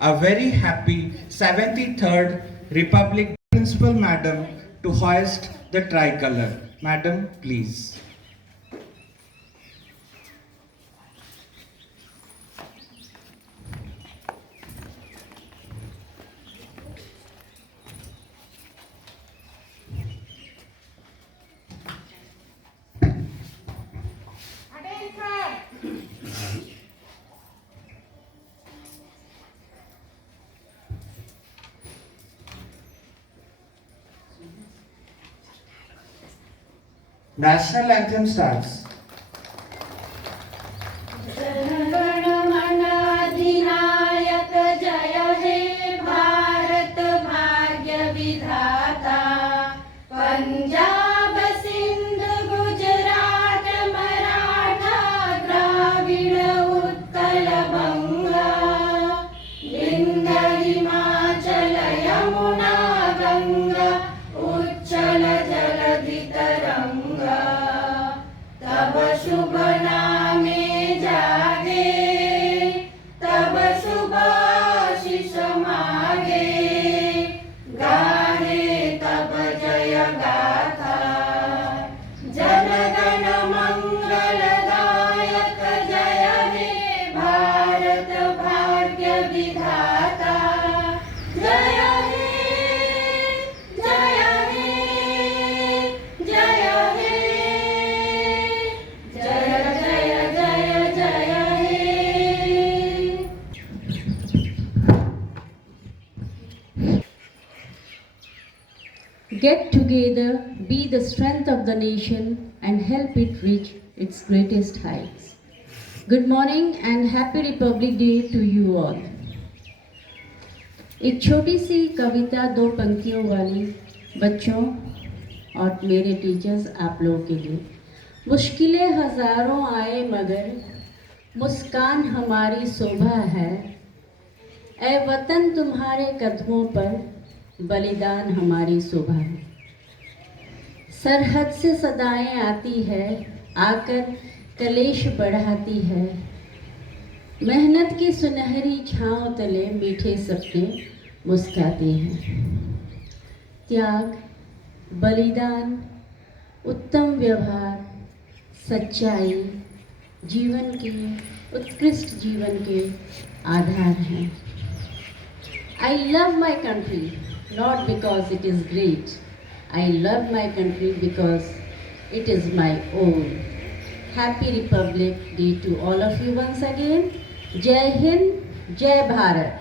a very happy 73rd Republic. Principal Madam to hoist the tricolor. Madam, please. National anthem starts. जनगण मन अधिनायक जय हे भारत भाग्य विधाता पंजाब सिंध गुजरात मराठा द्राविड उत्कल बंगा विंध्य हिमाचल यमुना गंगा उच्चल जलधि तरंगा तब शुभ नामे जागे तब शुभ आशीष मागे गाहे तब जय गाथा जनगण मंगलदायक जय हे भारत भाग्य विधाता जय हे जय हे जय हे जय जय जय जय हे Get together, be the strength of the nation and help it reach its greatest heights. Good morning and happy Republic Day to you all. एक छोटी सी कविता दो पंक्तियों वाली बच्चों और मेरे टीचर्स आप लोगों के लिए। मुश्किलें हजारों आए मगर मुस्कान हमारी शोभा है, ऐ वतन तुम्हारे कदमों पर बलिदान हमारी शोभा है। सरहद से सदाएं आती है, आकर कलेश बढ़ाती है, मेहनत की सुनहरी छांव तले मीठे सपने मुस्काते हैं। त्याग, बलिदान, उत्तम व्यवहार, सच्चाई जीवन के उत्कृष्ट जीवन के आधार हैं। I love my country not because it is great. I love my country because it is my own. Happy Republic Day to all of you once again. Jai Hind, Jai Bharat.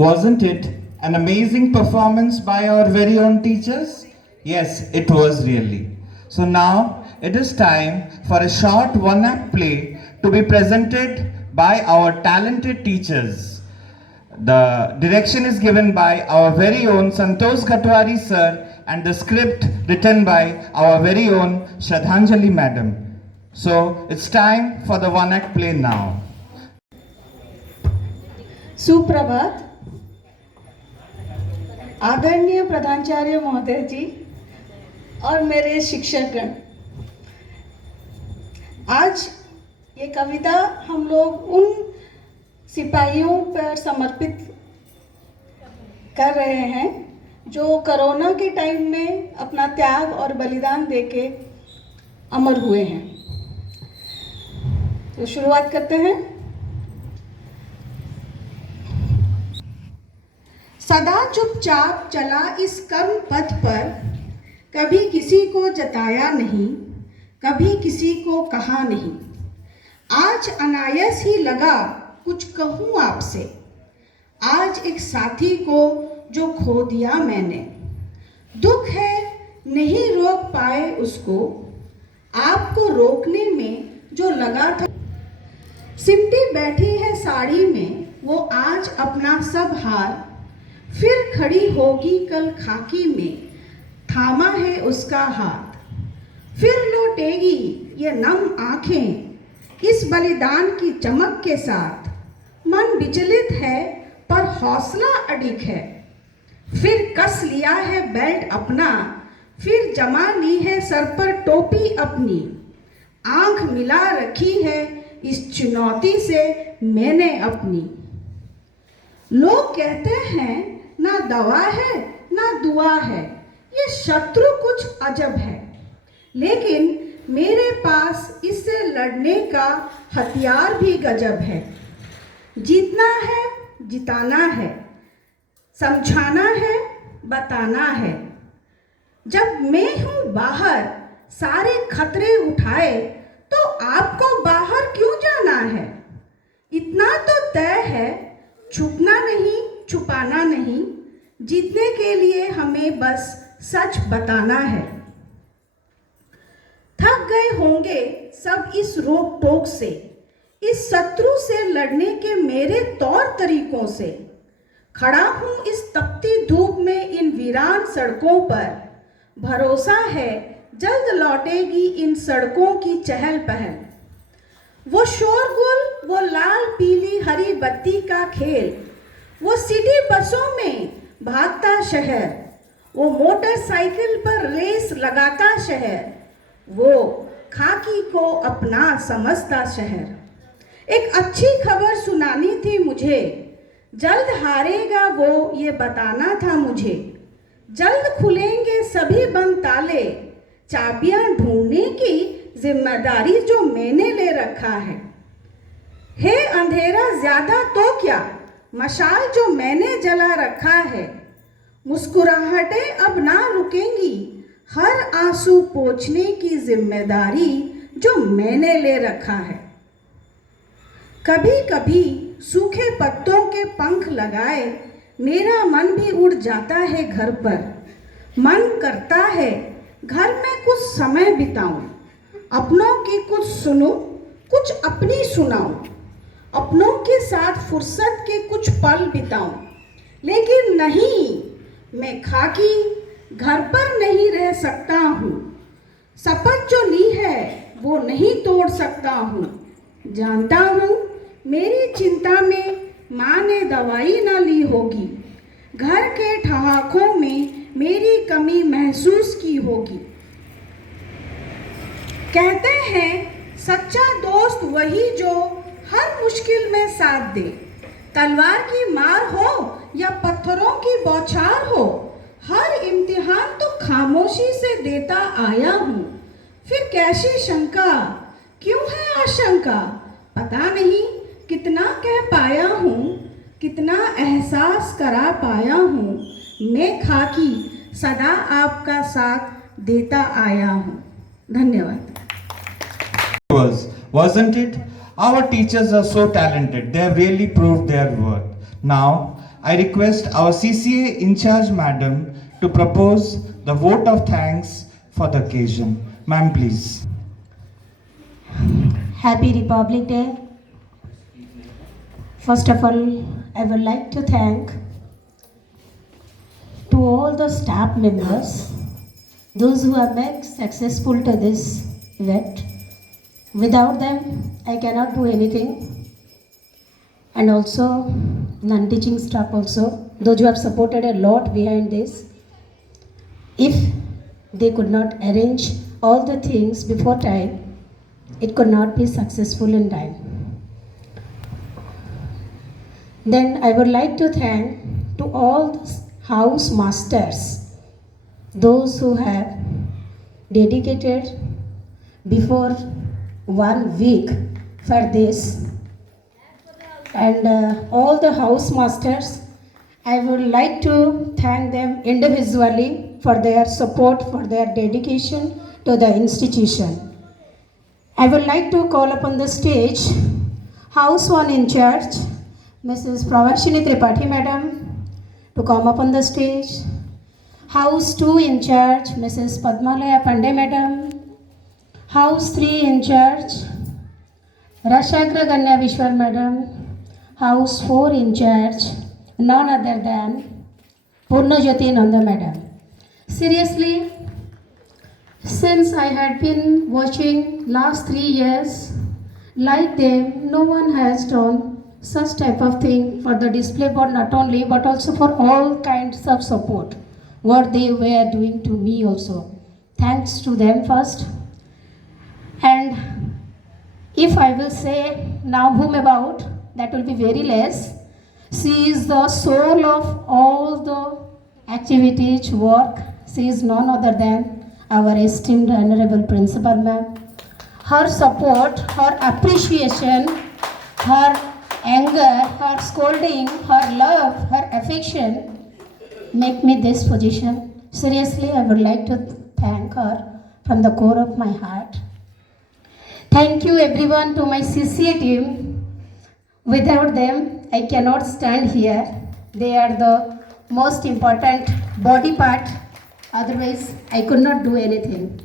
Wasn't it an amazing performance by our very own teachers? Yes, it was really. So now it is time for a short one-act play to be presented by our talented teachers. The direction is given by our very own Santosh Ghatwari sir and the script written by our very own Shraddhanjali madam. So it's time for the one-act play now. सुप्रभात। आदरणीय प्रधानाचार्य महोदय जी और मेरे शिक्षकगण, आज ये कविता हम लोग उन सिपाहियों पर समर्पित कर रहे हैं जो कोरोना के टाइम में अपना त्याग और बलिदान देके अमर हुए हैं। तो शुरुआत करते हैं। सदा चुपचाप चला इस कर्म पथ पर, कभी किसी को जताया नहीं, कभी किसी को कहा नहीं। आज अनायास ही लगा कुछ कहूँ आपसे, आज एक साथी को जो खो दिया मैंने। दुख है नहीं रोक पाए उसको, आपको रोकने में जो लगा था। सिमटी बैठी है साड़ी में वो आज अपना सब हार, फिर खड़ी होगी कल खाकी में, थामा है उसका हाथ। फिर लौटेगी ये नम आंखें इस बलिदान की चमक के साथ। मन विचलित है पर हौसला अडिग है, फिर कस लिया है बेल्ट अपना, फिर जमा ली है सर पर टोपी अपनी। आंख मिला रखी है इस चुनौती से मैंने अपनी। लोग कहते हैं ना दवा है ना दुआ है, ये शत्रु कुछ अजब है, लेकिन मेरे पास इससे लड़ने का हथियार भी गजब है। जीतना है जिताना है, समझाना है बताना है। जब मैं हूँ बाहर सारे खतरे उठाए, तो आपको बाहर क्यों जाना है। इतना तो तय है छुपना नहीं छुपाना नहीं, जीतने के लिए हमें बस सच बताना है। थक गए होंगे सब इस रोक टोक से, इस शत्रु से लड़ने के मेरे तौर तरीकों से। खड़ा हूँ इस तपती धूप में इन वीरान सड़कों पर, भरोसा है जल्द लौटेगी इन सड़कों की चहल पहल। वो शोरगुल, वो लाल पीली हरी बत्ती का खेल, वो सिटी बसों में भागता शहर, वो मोटरसाइकिल पर रेस लगाता शहर, वो खाकी को अपना समझता शहर। एक अच्छी खबर सुनानी थी मुझे, जल्द हारेगा वो ये बताना था मुझे। जल्द खुलेंगे सभी बंद ताले, चाबियां ढूंढने की जिम्मेदारी जो मैंने ले रखा है अंधेरा ज्यादा तो क्या, मशाल जो मैंने जला रखा है। मुस्कुराहटें अब ना रुकेंगी, हर आंसू पोंछने की जिम्मेदारी जो मैंने ले रखा है। कभी कभी सूखे पत्तों के पंख लगाए मेरा मन भी उड़ जाता है घर पर। मन करता है घर में कुछ समय बिताऊं, अपनों की कुछ सुनूं, कुछ अपनी सुनाऊं, अपनों के साथ फुर्सत के कुछ पल बिताऊं। लेकिन नहीं, मैं खाकी घर पर नहीं रह सकता हूँ। शपथ जो ली है वो नहीं तोड़ सकता हूँ। जानता हूँ मेरी चिंता में माँ ने दवाई ना ली होगी, घर के ठहाकों में मेरी कमी महसूस की होगी। कहते हैं सच्चा दोस्त वही जो हर मुश्किल में साथ दे। तलवार की मार हो या पत्थरों की बौछार हो, हर इम्तिहान तो खामोशी से देता आया हूँ। फिर कैसी शंका, क्यों है आशंका, पता नहीं कितना कह पाया हूँ, कितना एहसास करा पाया हूँ। मैं खाकी सदा आपका साथ देता आया हूँ। धन्यवाद। Wasn't it? Our teachers are so talented. They have really proved their worth. Now, I request our CCA in charge madam to propose the vote of thanks for the occasion. Ma'am, please. Happy Republic Day. First of all, I would like to thank to all the staff members, those who have made successful to this event. Without them, I cannot do anything. And also non-teaching staff also, those who have supported a lot behind this. If they could not arrange all the things before time, it could not be successful in time. Then I would like to thank to all the house masters, those who have dedicated before 1 week for this, and all the house masters, I would like to thank them individually for their support, for their dedication to the institution. I would like to call upon the stage House 1 in charge, Mrs. Pravarshini Tripathi Madam, to come up on the stage. House 2 in charge, Mrs. Padmalaya Pandey Madam. House 3 in charge, Rashagra Ganya Vishwar Madam. House 4 in charge, none other than Purnajyoti Nanda Madam. Seriously, since I had been watching last 3 years, like them, no one has done such type of thing for the display board, not only but also for all kinds of support what they were doing to me also. Thanks to them first. And if I will say now whom about, that will be very less. She is the soul of all the activities, work. She is none other than our esteemed Honorable Principal Ma'am. Her support, her appreciation, her anger, her scolding, her love, her affection make me this position. Seriously, I would like to thank her from the core of my heart. Thank you everyone to my CCA team. Without them, I cannot stand here. They are the most important body part. Otherwise, I could not do anything.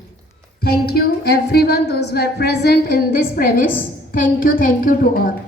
Thank you everyone, those who are present in this premise. Thank you to all.